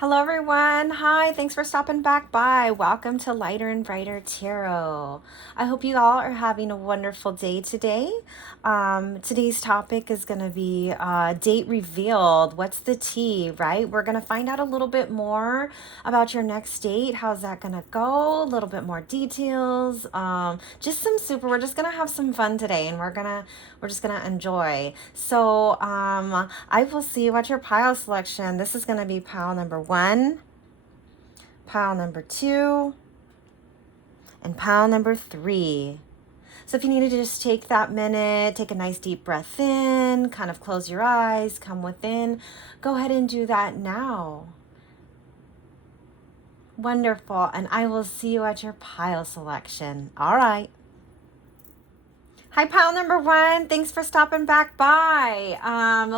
Hello, everyone. Hi, thanks for stopping back by. Welcome to Lighter and Brighter Tarot. I hope you all are having a wonderful day today. Today's topic is going to be date revealed. What's the tea, right? We're going to find out a little bit more about your next date. How's that going to go? A little bit more details. We're just going to have some fun today, and we're just going to enjoy. So, I will see you at your pile selection. This is going to be pile number 1, pile number 2, and pile number 3. So if you need to just take that minute, take a nice deep breath in, kind of close your eyes, come within, go ahead and do that now. Wonderful. And I will see you at your pile selection. All right. Hi, pile number 1. Thanks for stopping back by.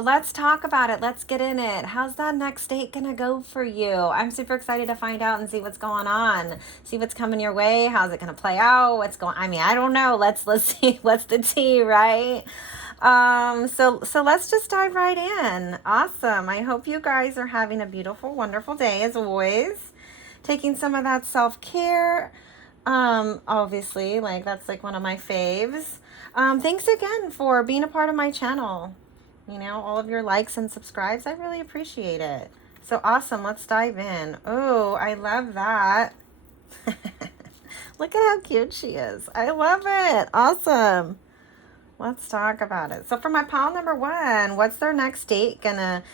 Let's talk about it. Let's get in it. How's that next date gonna go for you? I'm super excited to find out and see what's going on. See what's coming your way. How's it gonna play out? I don't know. Let's see what's the tea, right? So let's just dive right in. Awesome. I hope you guys are having a beautiful, wonderful day as always. Taking some of that self-care. Obviously, that's one of my faves. Thanks again for being a part of my channel. All of your likes and subscribes, I really appreciate it. So awesome, let's dive in. Oh, I love that. Look at how cute she is. I love it. Awesome. Let's talk about it. So for my pile number 1, what's their next date gonna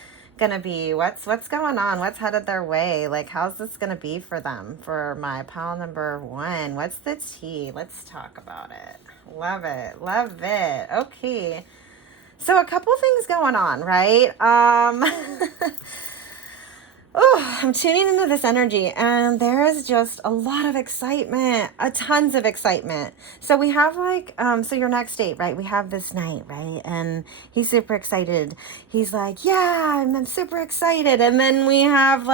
be? What's going on? What's headed their way? How's this gonna be for them? For my pile number 1, what's the tea? Let's talk about it. Love it. Love it. Okay. So a couple things going on, right? Oh, I'm tuning into this energy, and there is just a lot of excitement, tons of excitement. So we have so your next date, right? We have this night, right? And he's super excited. He's like, yeah, I'm super excited. And then we have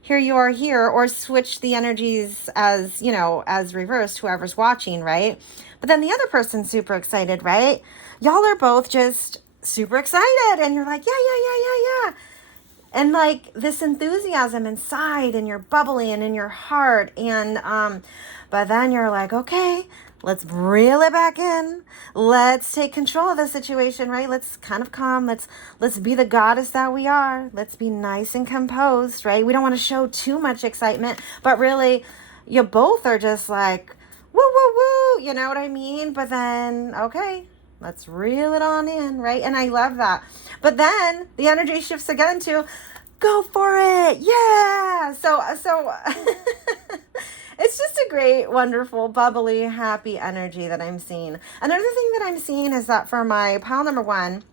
here you are here, or switch the energies as reversed, whoever's watching, right? But then the other person's super excited, right? Y'all are both just super excited, and you're like, yeah. And this enthusiasm inside, and you're bubbly and in your heart. And but then you're like, okay, let's reel it back in. Let's take control of the situation, right? Let's kind of calm. Let's be the goddess that we are. Let's be nice and composed, right? We don't want to show too much excitement, but really you both are just like, woo, woo, woo, you know what I mean? But then, okay, let's reel it on in, right? And I love that. But then the energy shifts again to go for it. Yeah. So it's just a great, wonderful, bubbly, happy energy that I'm seeing. Another thing that I'm seeing is that for my pile number 1,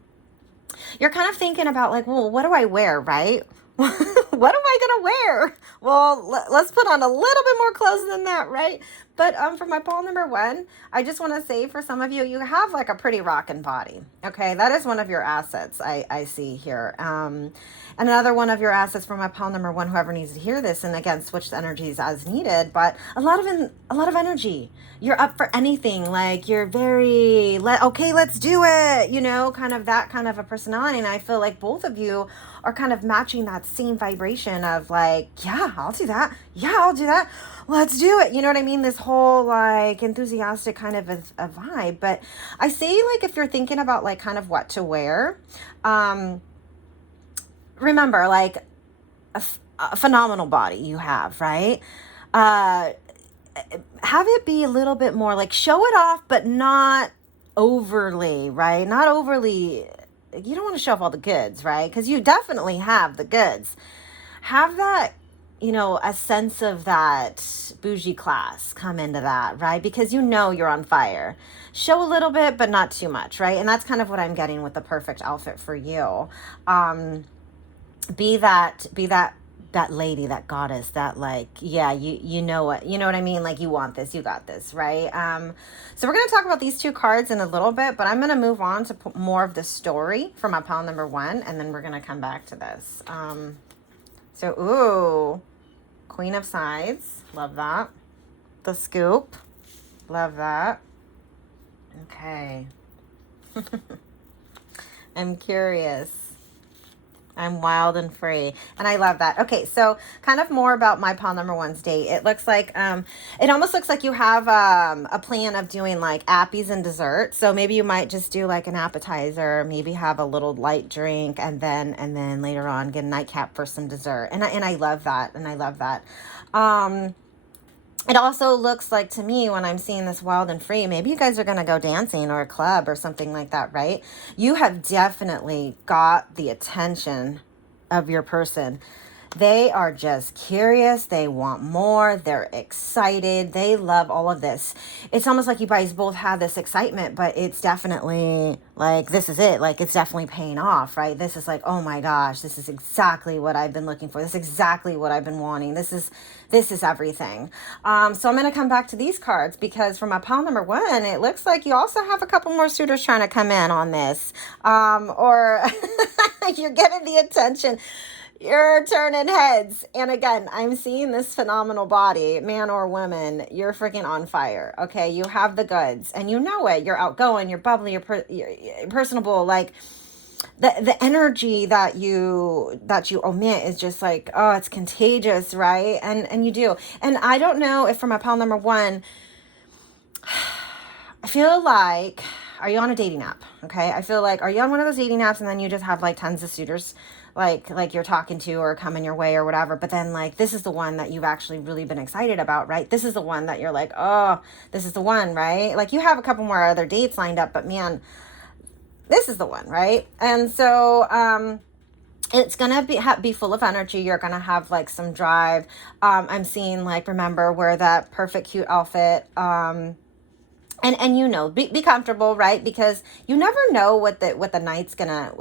you're kind of thinking about well, what do I wear, right? What am I going to wear? Well, let's put on a little bit more clothes than that, right? But for my pile number 1, I just want to say for some of you, you have a pretty rockin' body. Okay, that is one of your assets I see here. And another one of your assets for my pile number 1, whoever needs to hear this, and again, switch the energies as needed, but a lot of energy. You're up for anything. You're very, okay, let's do it, kind of that kind of a personality. And I feel like both of you are kind of matching that same vibration of yeah, I'll do that. Yeah, I'll do that. Let's do it. You know what I mean? This whole enthusiastic kind of a vibe. But I say if you're thinking about kind of what to wear, remember a phenomenal body you have, right? Have it be a little bit more show it off, but not overly, right? Not overly. You don't want to show off all the goods, right? Because you definitely have the goods. Have that, a sense of that bougie class come into that, right? Because you're on fire. Show a little bit, but not too much, right? And that's kind of what I'm getting with the perfect outfit for you. Be that lady, that goddess, that yeah, you know what I mean? You want this, you got this, right? So we're going to talk about these 2 cards in a little bit, but I'm going to move on to more of the story for my pile number 1, and then we're going to come back to this. Ooh, Queen of Sides, love that. The Scoop, love that. Okay. I'm curious. I'm wild and free. And I love that. Okay, so kind of more about my pile number one's date. It looks like it almost looks like you have a plan of doing like appies and dessert. So maybe you might just do like an appetizer, maybe have a little light drink, and then later on get a nightcap for some dessert. And I love that. And I love that. It also looks like to me when I'm seeing this wild and free, maybe you guys are going to go dancing or a club or something like that, right? You have definitely got the attention of your person. They are just curious. They want more. They're excited. They love all of this. It's almost like you guys both have this excitement, but it's definitely like, this is it. Like, it's definitely paying off, right? This is like, oh my gosh, this is exactly what I've been looking for. This is exactly what I've been wanting. This is everything. So I'm going to come back to these cards because for my pile number one, it looks like you also have a couple more suitors trying to come in on this. Or you're getting the attention. You're turning heads. And again, I'm seeing this phenomenal body, man or woman. You're freaking on fire. Okay. You have the goods and you know it. You're outgoing. You're bubbly. You're personable. Like the energy that you omit is just like, oh, it's contagious. Right. And you do. And I don't know if from my pile number one, I feel like, are you on a dating app? Okay. I feel like, are you on one of those dating apps and then you just have like tons of suitors like you're talking to or coming your way or whatever, but then like this is the one that you've actually really been excited about, right? This is the one that you're like, oh, this is the one, right? Like you have a couple more other dates lined up, but man, this is the one, right? And so it's gonna be full of energy. You're gonna have like some drive. I'm seeing like, remember, wear that perfect cute outfit. And you know, be comfortable, right? Because you never know what the night's gonna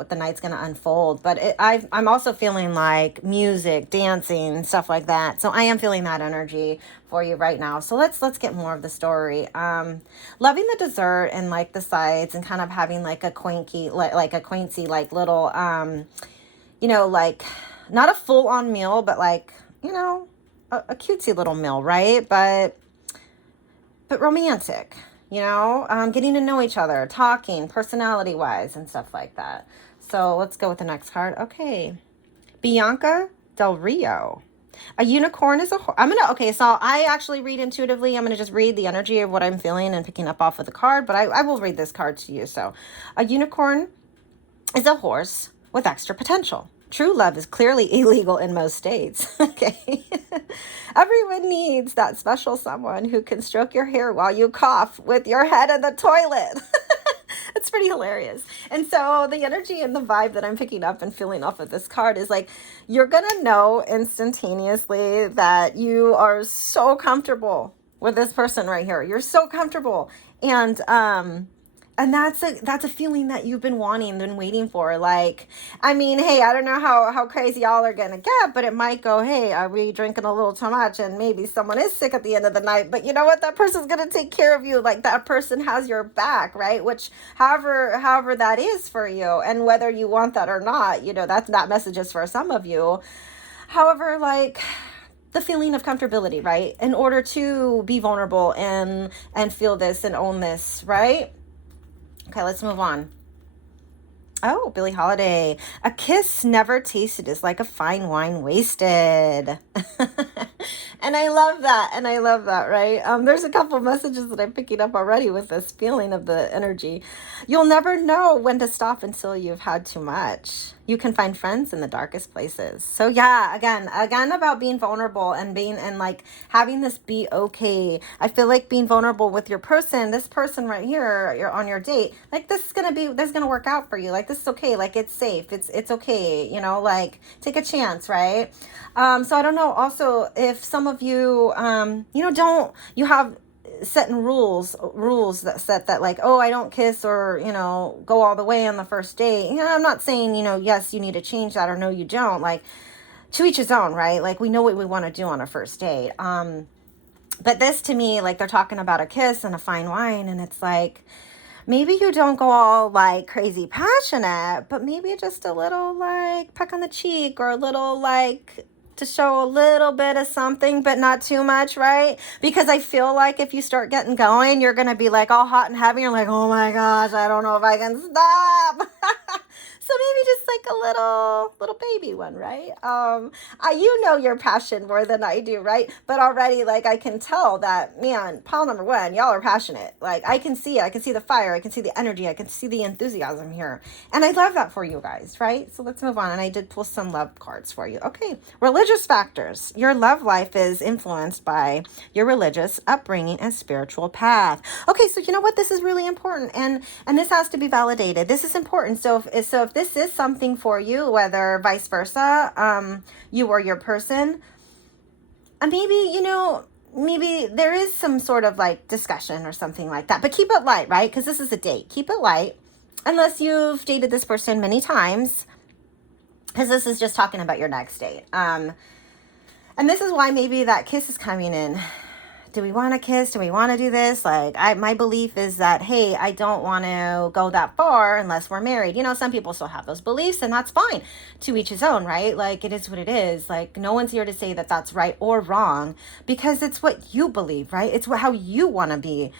unfold. But I'm also feeling like music, dancing, stuff like that. So I am feeling that energy for you right now. So let's get more of the story. Loving the dessert and like the sides and kind of having like a quainty like little like not a full on meal, but like a cutesy little meal, right? But romantic. Getting to know each other, talking, personality-wise, and stuff like that. So let's go with the next card. Okay. Bianca Del Rio. A unicorn is so I actually read intuitively. I'm going to just read the energy of what I'm feeling and picking up off of the card, but I will read this card to you. So a unicorn is a horse with extra potential. True love is clearly illegal in most states. Okay. Everyone needs that special someone who can stroke your hair while you cough with your head in the toilet. It's pretty hilarious. And so the energy and the vibe that I'm picking up and feeling off of this card is like, you're going to know instantaneously that you are so comfortable with this person right here. You're so comfortable. And that's a feeling that you've been wanting, been waiting for. Like, I mean, hey, I don't know how crazy y'all are gonna get, but it might go, hey, are we drinking a little too much? And maybe someone is sick at the end of the night, but you know what? That person's gonna take care of you. Like that person has your back, right? Which, however that is for you, and whether you want that or not, that message is for some of you. However, like, the feeling of comfortability, right? In order to be vulnerable and feel this and own this, right? Okay, let's move on. Oh, Billie Holiday. A kiss never tasted is like a fine wine wasted. And I love that. And I love that, right? There's a couple messages that I'm picking up already with this feeling of the energy. You'll never know when to stop until you've had too much. You can find friends in the darkest places. So yeah, again about being vulnerable and like having this be okay. I feel like being vulnerable with your person, this person right here, you're on your date, like this is gonna work out for you. Like this is okay. Like it's safe. It's okay. Like take a chance, right? So I don't know. Also, if some of you, you have setting rules that set that like, oh, I don't kiss or, go all the way on the first date. I'm not saying, yes, you need to change that or no, you don't. Like to each his own, right? Like we know what we want to do on a first date. But this to me, like they're talking about a kiss and a fine wine, and it's like, maybe you don't go all like crazy passionate, but maybe just a little like peck on the cheek or a little like to show a little bit of something, but not too much, right? Because I feel like if you start getting going, you're going to be like all hot and heavy. You're like, oh my gosh, I don't know if I can stop. So maybe just like a little baby one, right? You know your passion more than I do, right? But already, like, I can tell that, man, pile number one, y'all are passionate. Like, I can see it. I can see the fire. I can see the energy. I can see the enthusiasm here. And I love that for you guys, right? So let's move on. And I did pull some love cards for you. Okay. Religious factors. Your love life is influenced by your religious upbringing and spiritual path. Okay. So you know what? This is really important. And this has to be validated. This is important. So if this is something for you, whether vice versa, you or your person, maybe there is some sort of like discussion or something like that, but keep it light, right? Because this is a date. Keep it light, unless you've dated this person many times, because this is just talking about your next date. And this is why maybe that kiss is coming in. Do we want to kiss? Do we want to do this? Like, my belief is that, hey, I don't want to go that far unless we're married. Some people still have those beliefs, and that's fine. To each his own, right? Like, it is what it is. Like, no one's here to say that that's right or wrong, because it's what you believe, right? It's how you want to be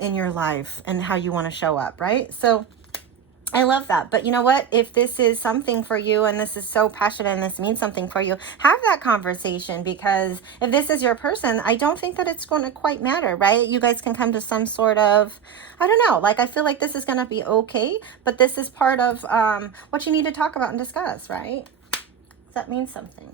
in your life and how you want to show up, right? So I love that. But you know what? If this is something for you and this is so passionate and this means something for you, have that conversation, because if this is your person, I don't think that it's going to quite matter, right? You guys can come to some sort of, I don't know, like, I feel like this is going to be okay, but this is part of what you need to talk about and discuss, right? That means something.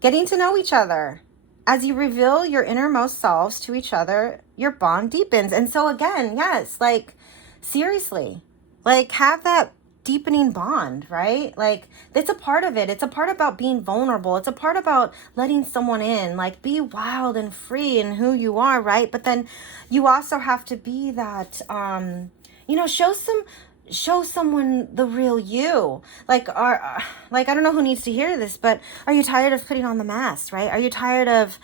Getting to know each other. As you reveal your innermost selves to each other, your bond deepens. And so again, yes, like, seriously, like, have that deepening bond, right? Like, it's a part of it. It's a part about being vulnerable. It's a part about letting someone in, like, be wild and free in who you are, right? But then you also have to be that, show someone the real you. Like, I don't know who needs to hear this, but are you tired of putting on the mask, right? Are you tired of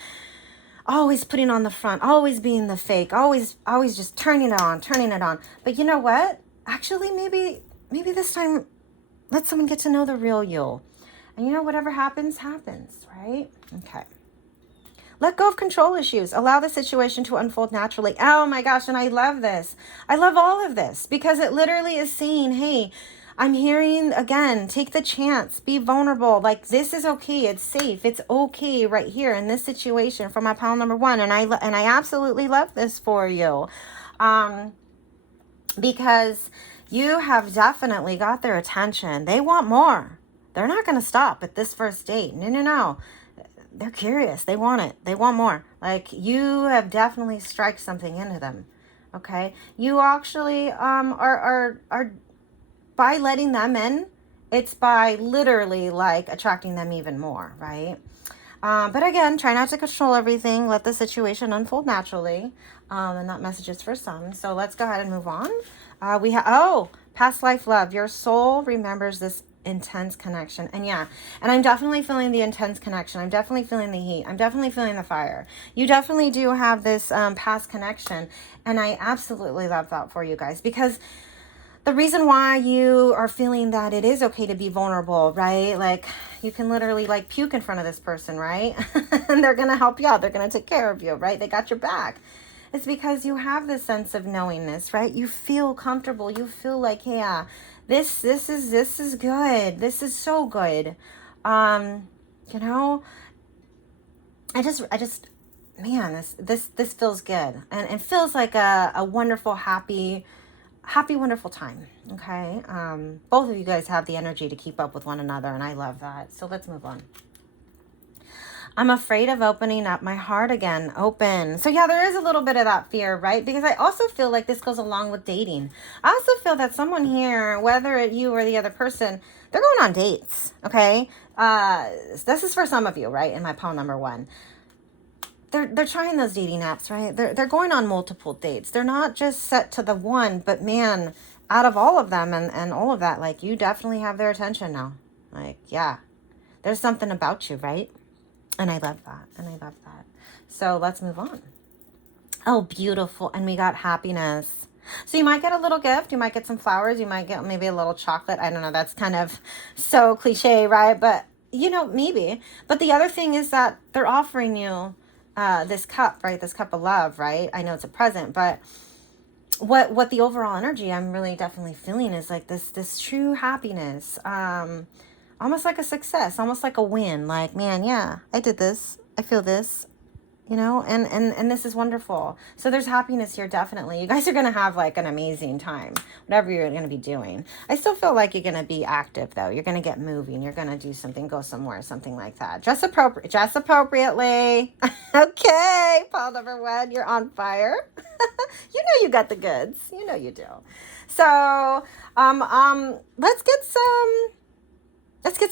always putting on the front, always being the fake, always just turning it on? But you know what? Actually, maybe this time, let someone get to know the real you. And whatever happens, right? Okay. Let go of control issues. Allow the situation to unfold naturally. Oh my gosh, and I love this. I love all of this, because it literally is saying, hey, I'm hearing, again, take the chance, be vulnerable. Like, this is okay. It's safe. It's okay right here in this situation for my pile number one. And I absolutely love this for you. Because you have definitely got their attention. They want more. They're not going to stop at this first date. No. They're curious. They want it. They want more. Like, you have definitely struck something into them. Okay. You actually are by letting them in, it's by literally like attracting them even more, right? But again, try not to control everything. Let the situation unfold naturally. And that message is for some. So let's go ahead and move on. We have, past life love. Your soul remembers this intense connection. And I'm definitely feeling the intense connection. I'm definitely feeling the heat. I'm definitely feeling the fire. You definitely do have this past connection. And I absolutely love that for you guys, because the reason why you are feeling that it is okay to be vulnerable, right? Like, you can literally like puke in front of this person, right? And they're going to help you out. They're going to take care of you, right? They got your back. It's because you have this sense of knowingness, right? You feel comfortable. You feel like, yeah, this is good. This is so good. I just, man, this feels good. And it feels like a wonderful, happy, wonderful time. Okay. Both of you guys have the energy to keep up with one another, and I love that. So let's move on. I'm afraid of opening up my heart again. Open. So there is a little bit of that fear, right? Because I also feel like this goes along with dating. I also feel that someone here, whether it's you or the other person, they're going on dates. Okay. This is for some of you, right? In my pile number one. They're trying those dating apps, right? They're going on multiple dates. They're not just set to the one, but man, out of all of them and all of that, like, you definitely have their attention now. Like, yeah, there's something about you, right? And I love that. So let's move on. Oh, beautiful. And we got happiness. So you might get a little gift. You might get some flowers. You might get maybe a little chocolate. I don't know. That's kind of so cliche, right? But, maybe. But the other thing is that they're offering you this cup, right? This cup of love, right? I know it's a present, but what the overall energy I'm really definitely feeling is like this true happiness, almost like a success, almost like a win. Like, man, yeah, I did this. I feel this, and this is wonderful. So there's happiness here, definitely. You guys are going to have like an amazing time, whatever you're going to be doing. I still feel like you're going to be active, though. You're going to get moving. You're going to do something, go somewhere, something like that. Dress appropriately. Okay, pile number one, you're on fire. You know you got the goods. You know you do. So, let's get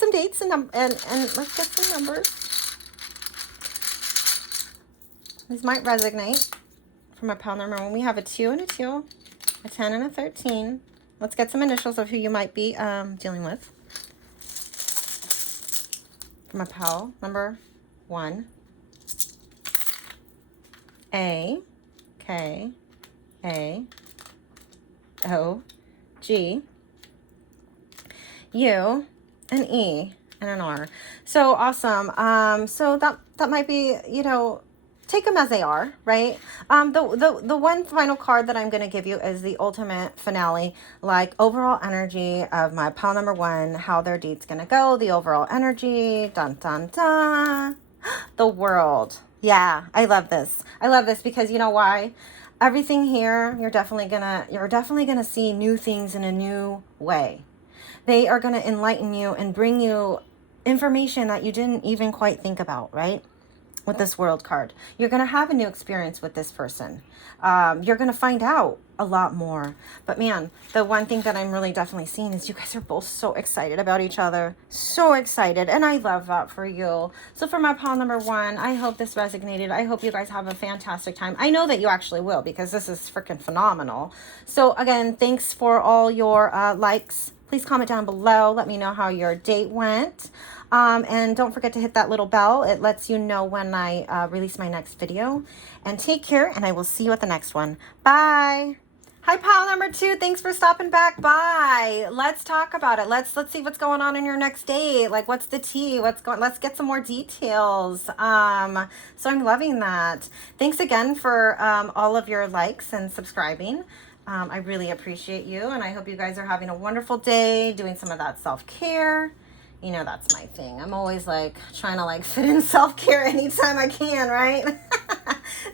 some dates and let's get some numbers. These might resonate from a pile number one. We have a 2 and a 2, a 10 and a 13. Let's get some initials of who you might be dealing with. From a pile number 1, A, K, A, O, G, U, an E, and an R. So awesome. So that might be, take them as they are, right? The one final card that I'm going to give you is the ultimate finale, like overall energy of my pile number one, how their date's going to go, the overall energy, dun, dun, dun, the world. Yeah, I love this. I love this because you know why? Everything here, you're definitely gonna see new things in a new way. They are going to enlighten you and bring you information that you didn't even quite think about, right? With this world card, you're going to have a new experience with this person. You're going to find out a lot more. But man, the one thing that I'm really definitely seeing is you guys are both so excited about each other. So excited. And I love that for you. So for my pile number one, I hope this resonated. I hope you guys have a fantastic time. I know that you actually will because this is freaking phenomenal. So again, thanks for all your likes. Please comment down below. Let me know how your date went. And don't forget to hit that little bell. It lets you know when I release my next video. And take care, and I will see you at the next one. Bye. Hi, pile number two. Thanks for stopping back by. Let's talk about it. Let's see what's going on in your next date. Like, what's the tea? Let's get some more details. So I'm loving that. Thanks again for all of your likes and subscribing. I really appreciate you, and I hope you guys are having a wonderful day, doing some of that self-care. You know, that's my thing. I'm always like trying to like fit in self-care anytime I can, right?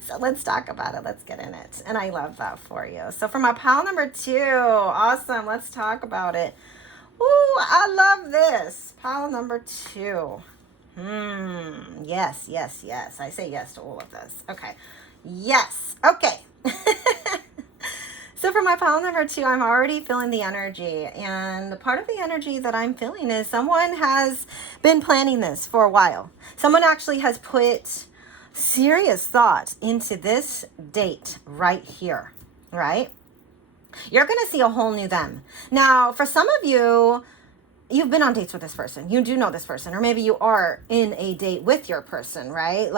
So let's talk about it. Let's get in it. And I love that for you. So for my pile number two, awesome. Let's talk about it. Ooh, I love this. Pile number two. Yes, yes, yes. I say yes to all of this. Okay. Yes. Okay. So for my pile number two, I'm already feeling the energy. And the part of the energy that I'm feeling is someone has been planning this for a while. Someone actually has put serious thought into this date right here, right? You're going to see a whole new them. Now, for some of you, you've been on dates with this person. You do know this person, or maybe you are in a date with your person, right?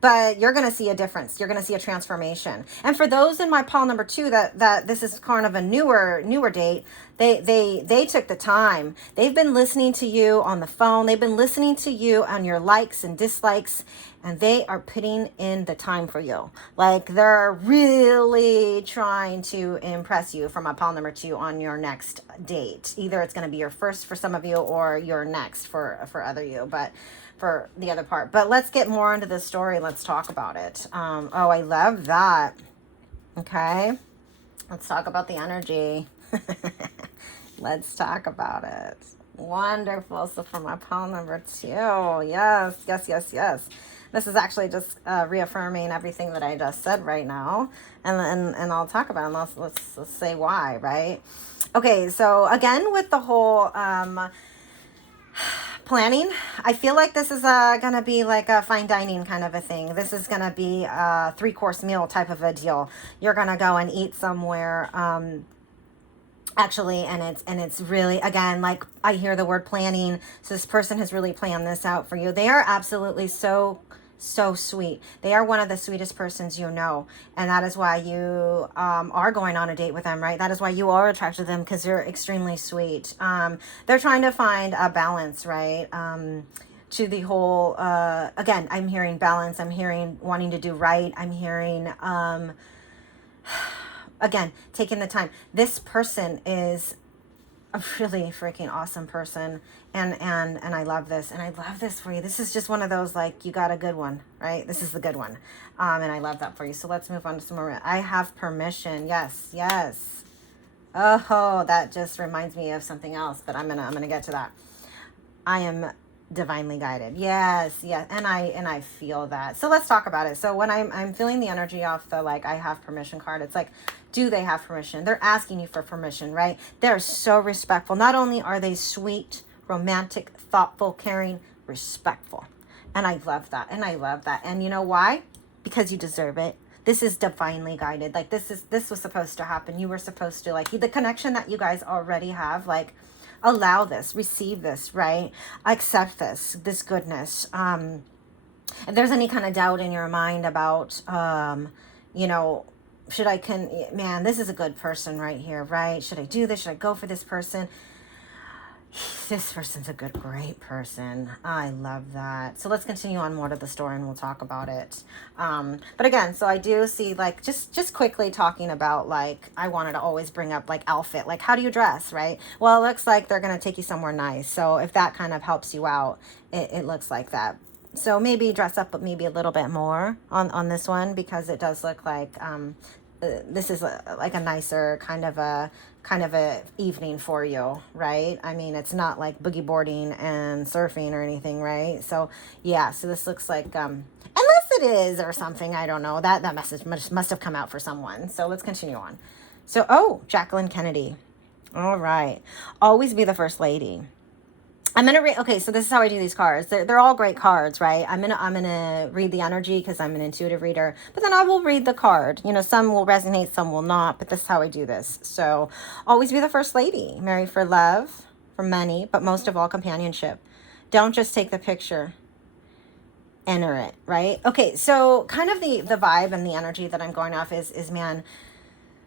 But you're going to see a difference. You're going to see a transformation. And for those in my pile number two, that this is kind of a newer date, they took the time. They've been listening to you on the phone. They've been listening to you on your likes and dislikes, and they are putting in the time for you. Like, they're really trying to impress you for my pile number two on your next date. Either it's going to be your first for some of you or your next for other you. But for the other part. But let's get more into the story. Let's talk about it. Oh, I love that. Okay. Let's talk about the energy. Let's talk about it. Wonderful. So for my pile number two, yes, yes, yes, yes. This is actually just reaffirming everything that I just said right now. And I'll talk about it. Let's say why, right? Okay, so again, with the whole planning, I feel like this is gonna be like a fine dining kind of a thing. This is gonna be a 3-course meal type of a deal. You're gonna go and eat somewhere, actually, and it's really, again, like, I hear the word planning. So this person has really planned this out for you. They are absolutely so sweet. They are one of the sweetest persons you know, and that is why you are going on a date with them, right? That is why you are attracted to them, because they're extremely sweet. They're trying to find a balance, right? To the whole, again, I'm hearing balance. I'm hearing wanting to do right. I'm hearing again, taking the time. This person is a really freaking awesome person, and I love this, and I love this for you. This is just one of those, like, you got a good one, right? This is the good one. And I love that for you. So let's move on to some more. I have permission. Yes, yes. Oh, that just reminds me of something else, but I'm gonna get to that. I am divinely guided. Yes, yes. And I feel that. So let's talk about it. So when I'm feeling the energy off the, like, I have permission card, it's like, do they have permission? They're asking you for permission, right? They're so respectful. Not only are they sweet, romantic, thoughtful, caring, respectful. And I love that. And I love that. And you know why? Because you deserve it. This is divinely guided. Like, this was supposed to happen. You were supposed to, like, the connection that you guys already have, like, allow this, receive this, right? Accept this goodness. If there's any kind of doubt in your mind about, you know, man, this is a good person right here, right? Should I do this? Should I go for this person? This person's a great person. I love that. So let's continue on more to the story and we'll talk about it. But again, so I do see, like, just quickly talking about, like, I wanted to always bring up, like, outfit, like, how do you dress, right? Well, it looks like they're going to take you somewhere nice. So if that kind of helps you out, it looks like that. So maybe dress up, but maybe a little bit more on this one, because it does look like, this is like a nicer kind of a evening for you, right? I mean, it's not like boogie boarding and surfing or anything, right? So yeah, so this looks like, unless it is or something, I don't know, that message must have come out for someone. So let's continue on. So, oh, Jacqueline Kennedy. All right. Always be the first lady. I'm going to read, okay, so this is how I do these cards. They're all great cards, right? I'm going to read the energy because I'm an intuitive reader, but then I will read the card. You know, some will resonate, some will not, but this is how I do this. So always be the first lady. Marry for love, for money, but most of all, companionship. Don't just take the picture. Enter it, right? Okay, so kind of the vibe and the energy that I'm going off is, man,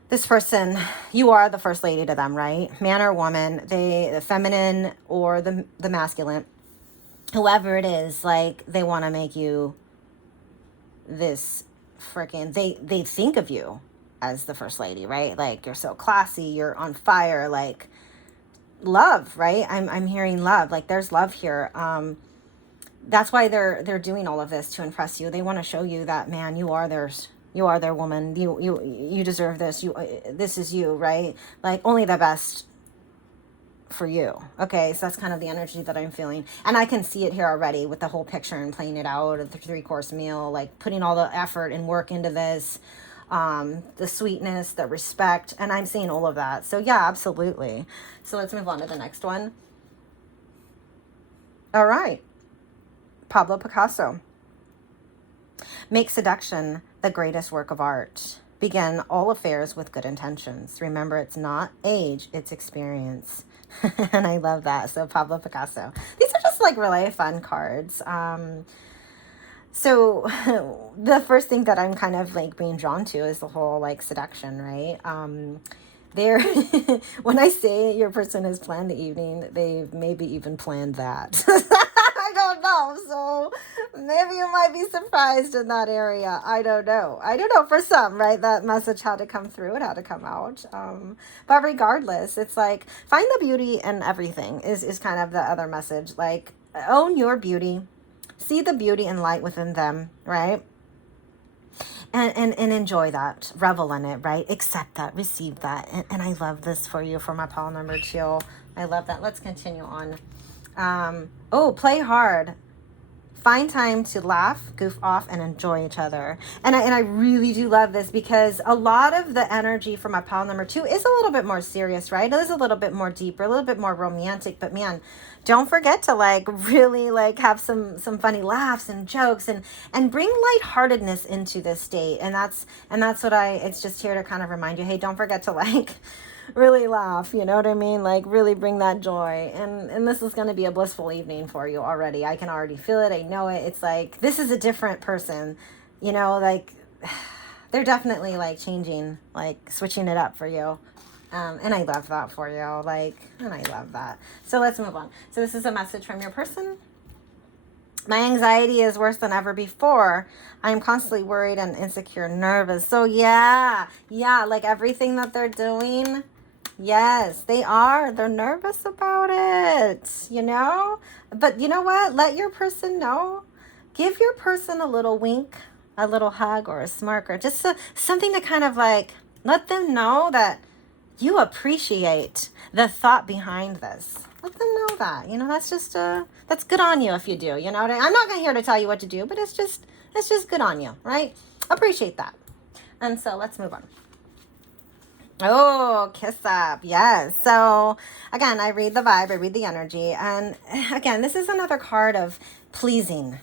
this person, you are the first lady to them, right? Man or woman, the feminine or the masculine, whoever it is, like, they want to make you this freaking, they think of you as the first lady, right? Like, you're so classy, you're on fire, like, love, right? I'm hearing love, like, there's love here. That's why they're doing all of this, to impress you. They want to show you that, man, you are theirs. You are their woman. You deserve this. This is you, right? Like, only the best for you. Okay, so that's kind of the energy that I'm feeling. And I can see it here already with the whole picture and playing it out of the 3-course meal, like putting all the effort and work into this, the sweetness, the respect, and I'm seeing all of that. So yeah, absolutely. So let's move on to the next one. All right. Pablo Picasso. Make seduction the greatest work of art. Begin all affairs with good intentions. Remember, it's not age, it's experience. And I love that. So Pablo Picasso. These are just, like, really fun cards. So the first thing that I'm kind of, like, being drawn to is the whole, like, seduction, right? There, when I say your person has planned the evening, they've maybe even planned that. I don't know. So maybe you might be surprised in that area. I don't know. For some, right? That message had to come through. It had to come out. But regardless, it's like, find the beauty in everything is kind of the other message. Like, own your beauty. See the beauty and light within them, right? And enjoy that. Revel in it, right? Accept that. Receive that. And I love this for you for my pile number 2. I love that. Let's continue on. Play hard. Find time to laugh, goof off, and enjoy each other. And I really do love this, because a lot of the energy for my pile number 2 is a little bit more serious, right? It is a little bit more deeper, a little bit more romantic. But man, don't forget to, like, really, like, have some funny laughs and jokes and bring lightheartedness into this state. And that's what it's just here to kind of remind you, hey, don't forget to, like, really laugh, you know what I mean? Like, really bring that joy. And this is going to be a blissful evening for you already. I can already feel it. I know it. It's like, this is a different person, you know, like, they're definitely, like, changing, like, switching it up for you. And I love that for you. Like, and I love that. So let's move on. So this is a message from your person. My anxiety is worse than ever before. I am constantly worried and insecure, nervous. So yeah, like everything that they're doing, yes, they are. They're nervous about it, you know? But you know what? Let your person know. Give your person a little wink, a little hug, or a smirk, or just something to kind of like let them know that you appreciate the thought behind this. Let them know that. You know, that's just that's good on you if you do. You know what I'm not here to tell you what to do, but it's just good on you, right? Appreciate that. And so let's move on. Oh, kiss up. Yes. So again, I read the vibe, I read the energy. And again, this is another card of pleasing.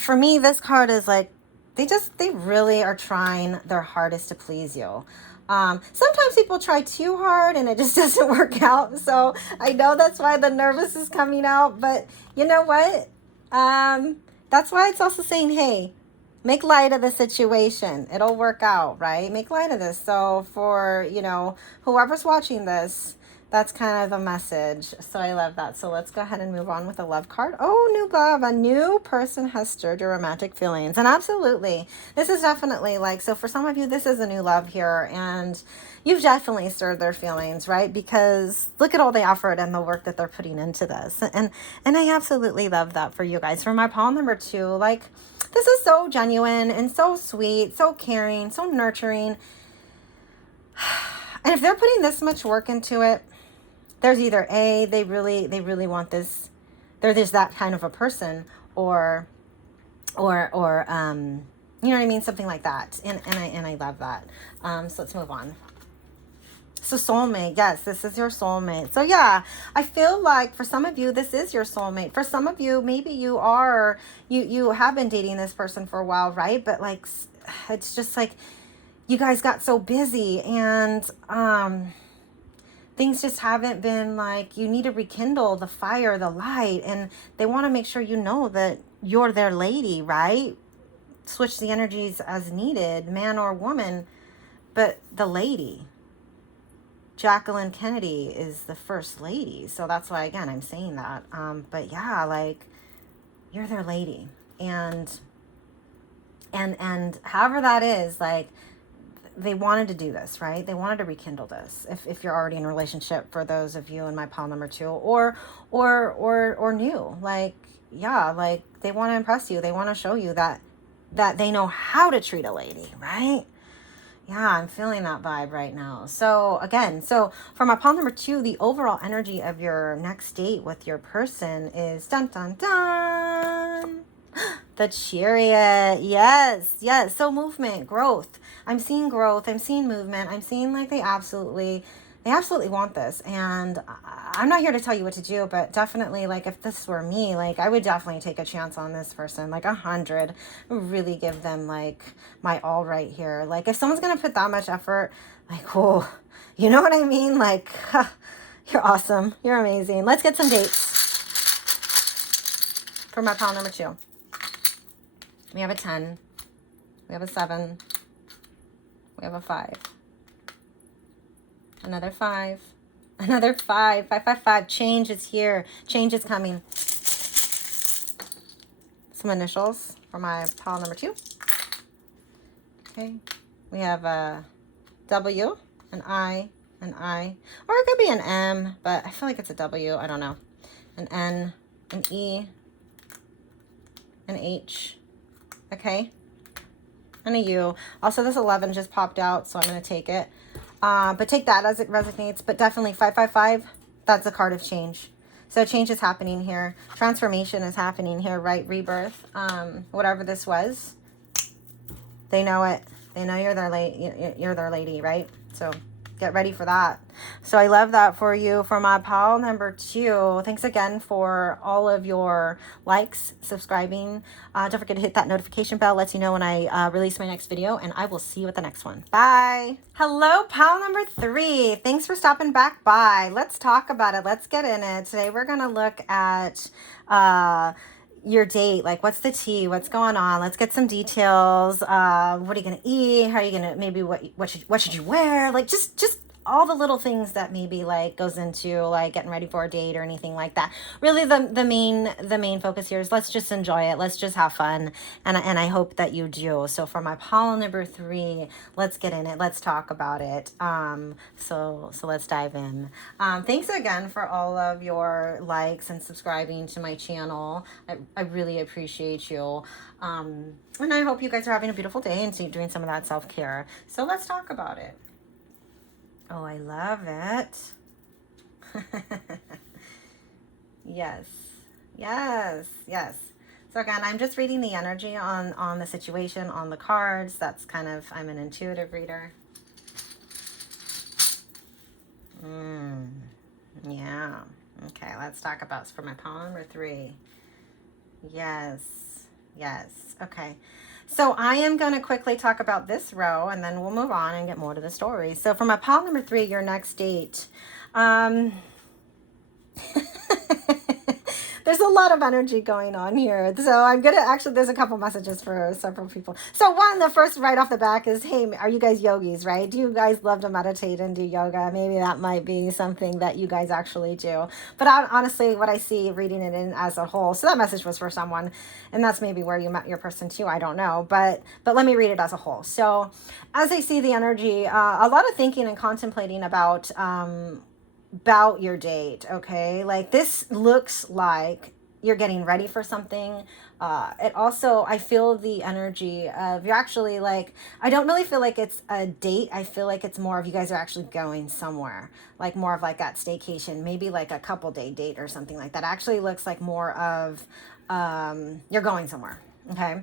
For me, this card is like, they really are trying their hardest to please you. Sometimes people try too hard and it just doesn't work out. So I know that's why the nervous is coming out. But you know what? That's why it's also saying, hey, make light of the situation. It'll work out, right? Make light of this. So for, you know, whoever's watching this, that's kind of the message. So I love that. So let's go ahead and move on with the love card. Oh, new love. A new person has stirred your romantic feelings. And absolutely, this is definitely like, so for some of you, this is a new love here. And you've definitely stirred their feelings, right? Because look at all the effort and the work that they're putting into this. And I absolutely love that for you guys. For my pile number 2, like, this is so genuine and so sweet, so caring, so nurturing. And if they're putting this much work into it, there's either A, they really want this, there's that kind of a person, or you know what I mean, something like that. And I love that. So let's move on. So soulmate, yes, this is your soulmate. So yeah, I feel like for some of you, this is your soulmate. For some of you, maybe you have been dating this person for a while, right? But like, it's just like you guys got so busy and things just haven't been like, you need to rekindle the fire, the light, and they want to make sure you know that you're their lady, right? Switch the energies as needed, man or woman, but the lady. Jacqueline Kennedy is the first lady. So that's why, again, I'm saying that. But yeah, like, you're their lady. And however that is, like, they wanted to do this, right? They wanted to rekindle this. If you're already in a relationship, for those of you in my pile number 2, or new, like, yeah, like, they want to impress you. They want to show you that they know how to treat a lady, right? Yeah, I'm feeling that vibe right now. So again, so for my pile number 2, the overall energy of your next date with your person is dun dun dun. The Chariot. Yes. So movement, growth. I'm seeing growth. I'm seeing movement. I'm seeing like they absolutely want this. And I'm not here to tell you what to do, but definitely, like, if this were me, like, I would definitely take a chance on this person, like 100, really give them like my all right here. Like, if someone's going to put that much effort, like, oh, you know what I mean? Like, you're awesome. You're amazing. Let's get some dates for my pile number 2. We have a 10. We have a 7. We have a 5. Another 5. Another 5. 5, 5, 5. Change is here. Change is coming. Some initials for my pile number 2. Okay. We have a W, an I, or it could be an M, but I feel like it's a W. I don't know. An N, an E, an H. Okay. And a U. Also, this 11 just popped out, so I'm going to take it. But take that as it resonates. But definitely 555, that's a card of change. So change is happening here. Transformation is happening here, right? Rebirth. Whatever this was, they know it. They know you're their lady, right? So get ready for that. So I love that for you. For my pile number 2, thanks again for all of your likes, subscribing. Don't forget to hit that notification bell. Lets you know when I release my next video, and I will see you at the next one. Bye. Hello, pile number 3. Thanks for stopping back by. Let's talk about it. Let's get in it. Today we're going to look at your date. Like, what's the tea? What's going on? Let's get some details. What are you going to eat? How are you going to, maybe what should you wear? Like, just all the little things that maybe like goes into like getting ready for a date or anything like that. Really, the main focus here is let's just enjoy it. Let's just have fun, and I hope that you do. So for my pile number 3, let's get in it. Let's talk about it. So let's dive in. Thanks again for all of your likes and subscribing to my channel. I really appreciate you. And I hope you guys are having a beautiful day and doing some of that self-care. So let's talk about it. Oh, I love it. Yes, yes, yes. So again, I'm just reading the energy on the situation, on the cards. That's kind of, I'm an intuitive reader. Yeah. Okay, let's talk about for my pile number 3. Yes, yes. Okay. So I am going to quickly talk about this row, and then we'll move on and get more to the story. So for my pile number 3, your next date. There's a lot of energy going on here. So I'm going to actually, there's a couple messages for several people. So one, the first right off the back is, hey, are you guys yogis, right? Do you guys love to meditate and do yoga? Maybe that might be something that you guys actually do. But honestly, what I see reading it in as a whole, so that message was for someone, and that's maybe where you met your person too. I don't know. But let me read it as a whole. So as I see the energy, a lot of thinking and contemplating about your date. Okay, like this looks like you're getting ready for something. It also, I feel the energy of you're actually like, I don't really feel like it's a date. I feel like it's more of you guys are actually going somewhere, like more of like that staycation, maybe like a couple day date or something like that. Actually looks like more of you're going somewhere. Okay.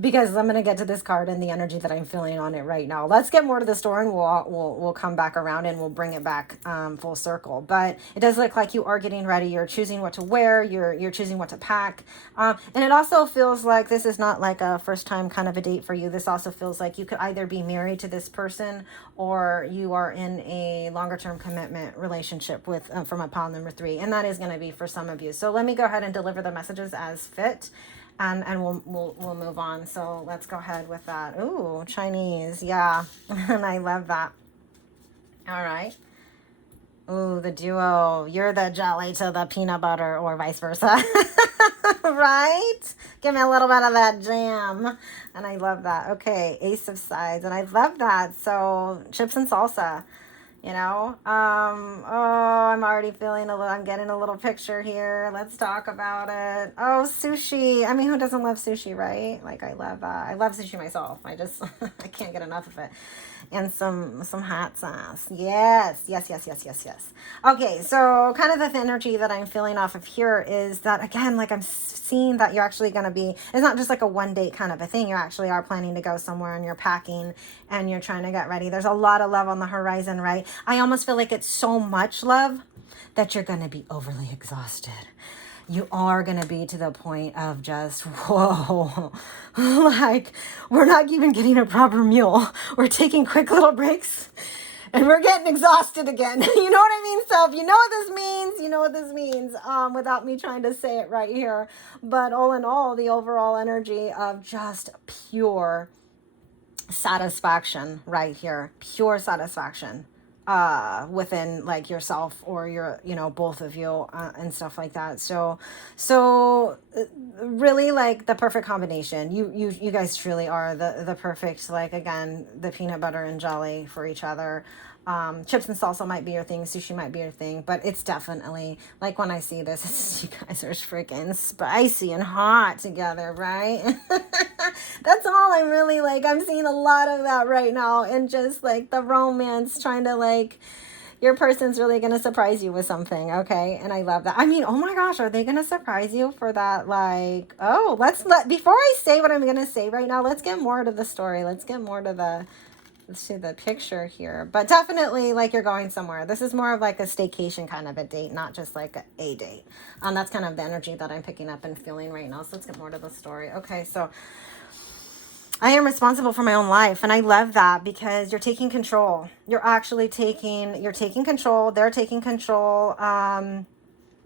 Because I'm going to get to this card and the energy that I'm feeling on it right now. Let's get more to the story, and we'll come back around and we'll bring it back full circle. But it does look like you are getting ready. You're choosing what to wear. You're choosing what to pack. And it also feels like this is not like a first time kind of a date for you. This also feels like you could either be married to this person or you are in a longer term commitment relationship with for my pile number 3. And that is going to be for some of you. So let me go ahead and deliver the messages as fit. And we'll move on. So let's go ahead with that. Ooh, Chinese. Yeah. And I love that. All right. Ooh, the duo. You're the jelly to the peanut butter or vice versa. Right? Give me a little bit of that jam. And I love that. Okay. Ace of Sides. And I love that. So chips and salsa. You know, oh, I'm already feeling I'm getting a little picture here. Let's talk about it. Oh, sushi. I mean, who doesn't love sushi, right? Like, I love sushi myself. I just, I can't get enough of it. And some hot sauce. Yes, yes, yes, yes, yes, yes. Okay, so kind of the energy that I'm feeling off of here is that, again, like I'm seeing that you're actually going to be, it's not just like a one date kind of a thing. You actually are planning to go somewhere and you're packing and you're trying to get ready. There's a lot of love on the horizon, right? I almost feel like it's so much love that you're going to be overly exhausted. You are going to be to the point of just, whoa, like we're not even getting a proper meal. We're taking quick little breaks and we're getting exhausted again. You know what I mean? So if you know what this means, you know what this means, without me trying to say it right here. But all in all, the overall energy of just pure satisfaction right here, pure satisfaction within like yourself or your, you know, both of you and stuff like that. So really like the perfect combination. You guys truly are the perfect, like, again, the peanut butter and jelly for each other. Chips and salsa might be your thing, sushi might be your thing, but it's definitely like when I see this, it's, you guys are freaking spicy and hot together, right? That's all I'm really like. I'm seeing a lot of that right now, and just like the romance, trying to like, your person's really going to surprise you with something. Okay. And I love that. I mean, oh my gosh, are they going to surprise you for that? Like, oh, before I say what I'm going to say right now, let's get more to the story. Let's get more to let's see the picture here. But definitely like you're going somewhere. This is more of like a staycation kind of a date, not just like a date. That's kind of the energy that I'm picking up and feeling right now. So let's get more to the story. Okay. So I am responsible for my own life. And I love that because you're taking control. You're taking control. They're taking control.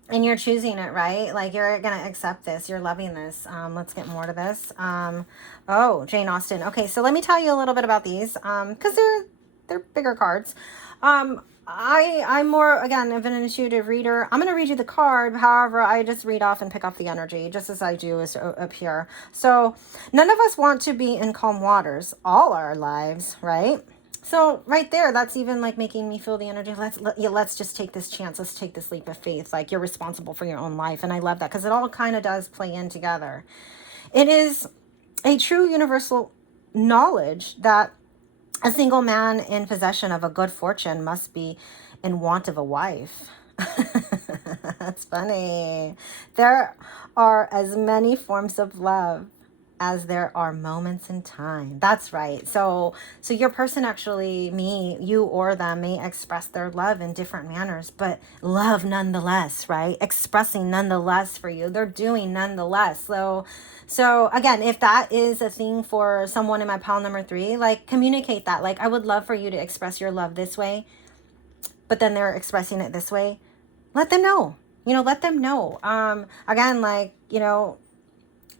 And you're choosing it, right? Like you're going to accept this. You're loving this. Let's get more to this. Oh, Jane Austen. Okay. So let me tell you a little bit about these. Cause they're bigger cards. I'm more, again, of an intuitive reader. I'm going to read you the card. However, I just read off and pick off the energy, just as I do is up here. So none of us want to be in calm waters all our lives, right? So right there, that's even like making me feel the energy. Let's just take this chance. Let's take this leap of faith. Like, you're responsible for your own life. And I love that because it all kind of does play in together. It is a true universal knowledge that a single man in possession of a good fortune must be in want of a wife. That's funny. There are as many forms of love as there are moments in time. That's right. So your person, actually, you or them, may express their love in different manners, but love nonetheless, right? Expressing nonetheless for you. They're doing nonetheless. So again, if that is a thing for someone in my pile number 3, like, communicate that. Like, I would love for you to express your love this way, but then they're expressing it this way. Let them know. Let them know. Again, like,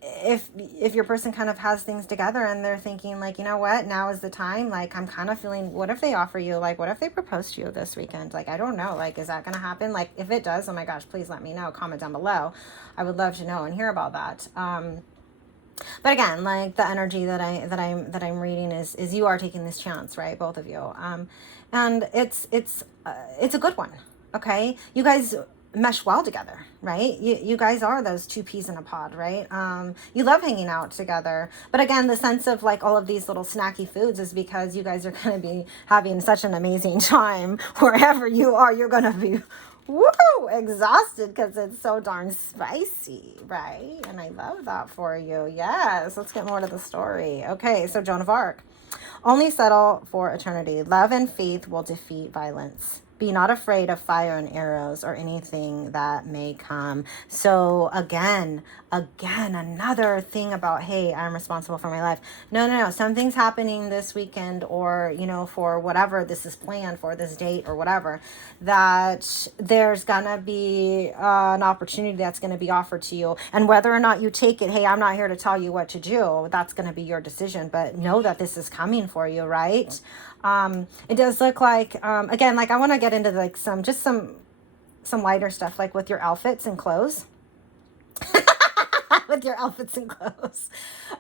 if your person kind of has things together and they're thinking, like, you know what, now is the time, like, I'm kind of feeling, what if they offer you, like, what if they propose to you this weekend? Like, I don't know, like, is that going to happen? Like, if it does, oh my gosh, please let me know. Comment down below. I would love to know and hear about that. But again, like, the energy that I'm reading is you are taking this chance, right? Both of you. And it's a good one. Okay. You guys mesh well together, right? You guys are those two peas in a pod, right? You love hanging out together. But again, the sense of, like, all of these little snacky foods is because you guys are going to be having such an amazing time wherever you are. You're going to be exhausted because it's so darn spicy, right? And I love that for you. Yes, let's get more to the story. Okay, so Joan of Arc. Only settle for eternity. Love and faith will defeat violence. Be not afraid of fire and arrows or anything that may come. So again, another thing about, hey, I'm responsible for my life. No. Something's happening this weekend, or, for whatever this is planned for, this date or whatever, that there's gonna be an opportunity that's gonna be offered to you. And whether or not you take it, hey, I'm not here to tell you what to do. That's gonna be your decision. But know that this is coming for you, right? It does look like, again, like, I want to get into, like, some lighter stuff, like with your outfits and clothes. With your outfits and clothes.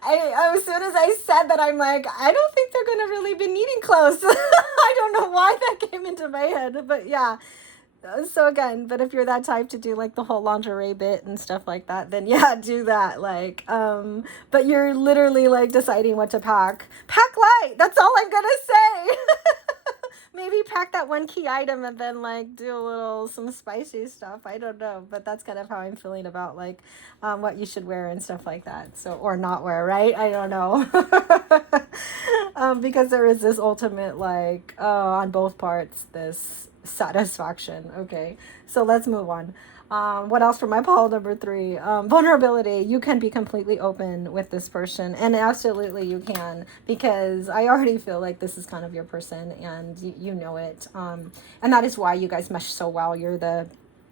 As soon as I said that, I'm like, I don't think they're going to really be needing clothes. I don't know why that came into my head, but yeah. So again, but if you're that type to do, like, the whole lingerie bit and stuff like that, then yeah, do that. Like, but you're literally, like, deciding what to pack. Pack light. That's all I'm gonna say. Maybe pack that one key item and then, like, do some spicy stuff. I don't know, but that's kind of how I'm feeling about, like, what you should wear and stuff like that. So, or not wear, right? I don't know. Because there is this ultimate, like, on both parts, this satisfaction. Okay, so let's move on. What else for my pile number 3? Vulnerability. You can be completely open with this person, and absolutely you can, because I already feel like this is kind of your person, and you know it. And that is why you guys mesh so well. You're the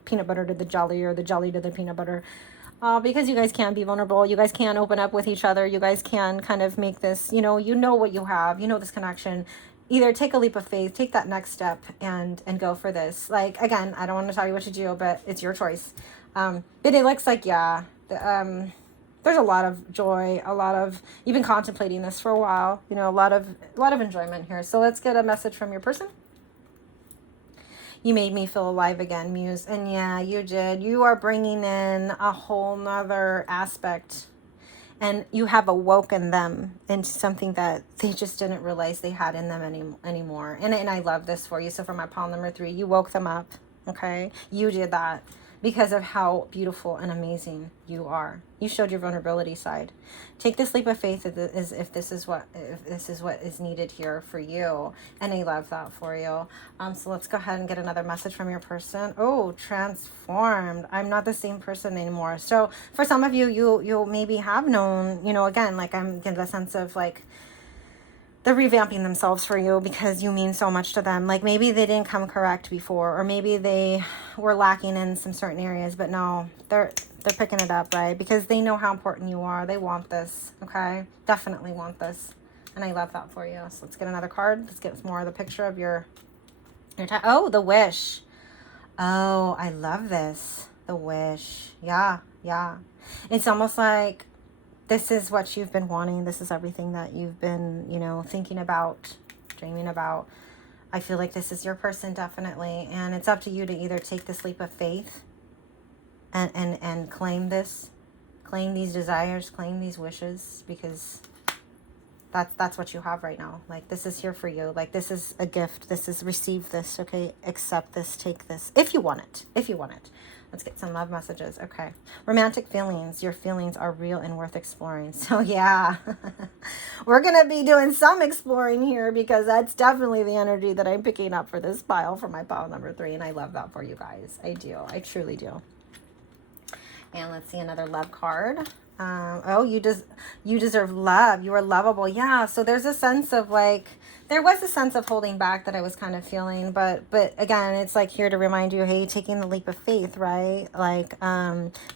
peanut butter to the jelly, or the jelly to the peanut butter. Because you guys can be vulnerable. You guys can open up with each other. You guys can kind of make this, you know what you have, this connection. Either take a leap of faith, take that next step, and go for this. Like, again, I don't want to tell you what to do, but it's your choice. But it looks like, yeah, there's a lot of joy, you've been contemplating this for a while, a lot of enjoyment here. So let's get a message from your person. You made me feel alive again, Muse. And yeah, you did. You are bringing in a whole nother aspect, and you have awoken them into something that they just didn't realize they had in them anymore. And I love this for you. So for my pile number 3, you woke them up. Okay. You did that because of how beautiful and amazing you are. You showed your vulnerability side. Take this leap of faith if this is what is needed here for you. And I love that for you. So let's go ahead and get another message from your person. Oh, transformed. I'm not the same person anymore. So for some of you, you maybe have known, again, like, I'm getting the sense of, like, they're revamping themselves for you because you mean so much to them. Like, maybe they didn't come correct before, or maybe they were lacking in some certain areas, but no, they're picking it up, right? Because they know how important you are. They want this, okay? Definitely want this. And I love that for you. So let's get another card. Let's get more of the picture of your oh, the wish. Oh, I love this. The wish. Yeah, yeah. It's almost like this is what you've been wanting. This is everything that you've been, you know, thinking about, dreaming about. I feel like this is your person, definitely. And it's up to you to either take this leap of faith and claim this, claim these desires, claim these wishes, because that's what you have right now. Like, this is here for you. Like, this is a gift. This is, receive this, okay? Accept this, take this, if you want it, if you want it. Let's get some love messages. Okay. Romantic feelings. Your feelings are real and worth exploring. So yeah, we're going to be doing some exploring here, because that's definitely the energy that I'm picking up for this pile, for my pile number 3. And I love that for you guys. I do. I truly do. And let's see another love card. Oh, you deserve love. You are lovable. Yeah. So there's a sense of like, there was a sense of holding back that I was kind of feeling, but again, it's like here to remind you, hey, taking the leap of faith, right? Like,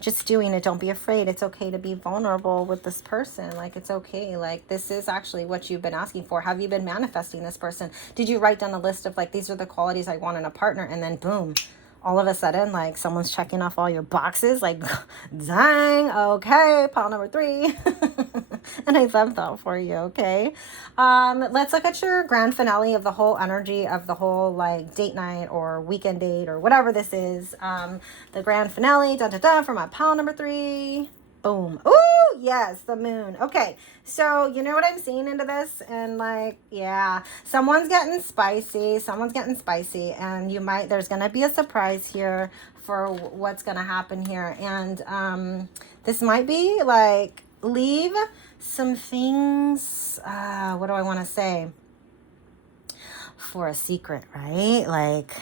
just doing it. Don't be afraid. It's okay to be vulnerable with this person. Like, it's okay. Like, this is actually what you've been asking for. Have you been manifesting this person? Did you write down a list of like, these are the qualities I want in a partner? And then boom, all of a sudden, like, someone's checking off all your boxes. Like, dang, okay, pile number 3. And I love that for you, okay? Let's look at your grand finale of the whole energy of the whole, like, date night or weekend date or whatever this is. The grand finale, da-da-da, for my pile number 3. Boom. Ooh, yes, the moon. Okay, so you know what I'm seeing into this? And like, yeah, someone's getting spicy. Someone's getting spicy. And there's going to be a surprise here for what's going to happen here. And this might be like, leave some things, what do I want to say? For a secret, right? Like,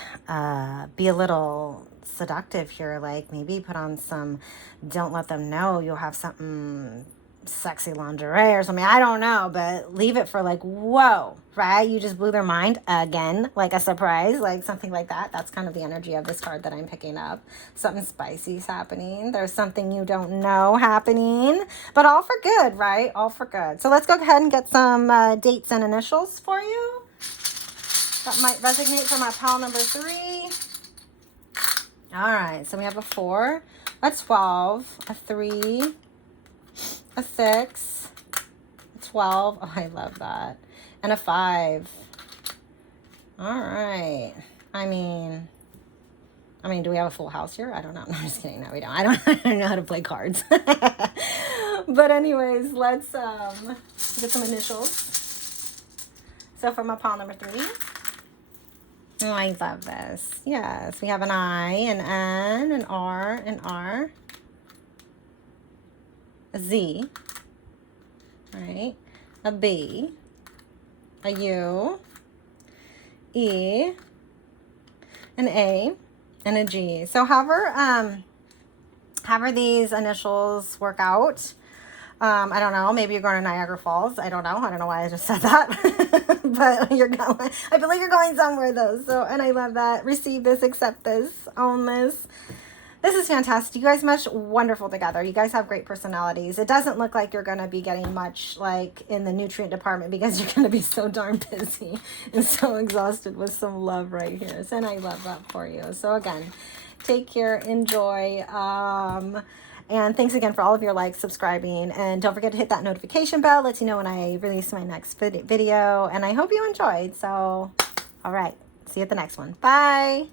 be a little seductive here. Like, maybe put on some, don't let them know, you'll have something sexy lingerie or something. I don't know, but leave it for like, whoa, right? You just blew their mind again, like a surprise, like something like that. That's kind of the energy of this card that I'm picking up. Something spicy is happening. There's something you don't know happening, but all for good, right? All for good. So let's go ahead and get some dates and initials for you. That might resonate for my pile number 3. All right, so we have a 4, a 12, a 3, a 6, a 12. Oh, I love that. And a 5. All right. I mean, do we have a full house here? I don't know. No, I'm just kidding. No, we don't. I don't know how to play cards. But anyways, let's get some initials. So for my pile number 3. Oh, I love this. Yes, we have an I, an N, an R, an R, a Z, right? A B, a U, E, an A, and a G. So however these initials work out, I don't know, maybe you're going to Niagara Falls. I don't know why I just said that. But I feel like you're going somewhere though. So, and I love that. Receive this, accept this, own this. This is fantastic. You guys mesh wonderful together. You guys have great personalities. It doesn't look like you're going to be getting much like in the nutrient department, because you're going to be so darn busy and so exhausted with some love right here. So, and I love that for you. So again, take care, enjoy, and thanks again for all of your likes, subscribing, and don't forget to hit that notification bell. Lets you know when I release my next video, and I hope you enjoyed. So, all right, see you at the next one. Bye.